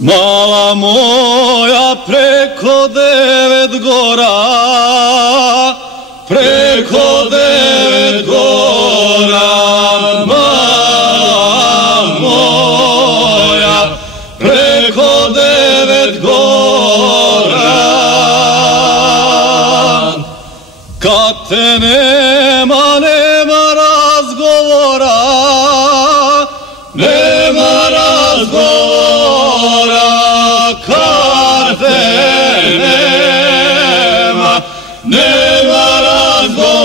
Mala moja preko 9 gora, preko 9 gora, mala moja preko 9 gora. Kad te nema, nema razgovora, nema razgovora, kad te nema, nema razgovora.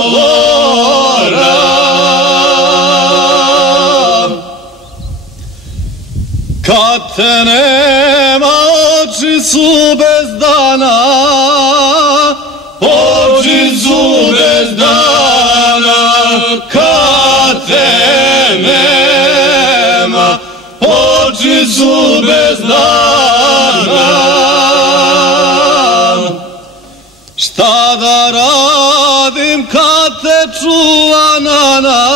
Kad te nema, oči su bez dana, oči su bez dana, kad te nema, oči su bez dana. Šta da radim kad te čuva nana,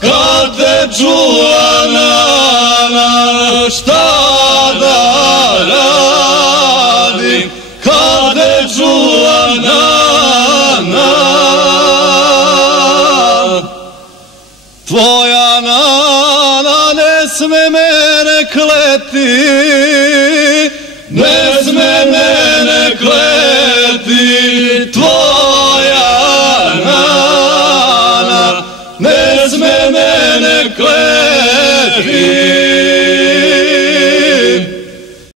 kad te čuva nana, šta da radim kad te čuva nana. Tvoja nana ne sme mene kleti, ne sme mene kleti,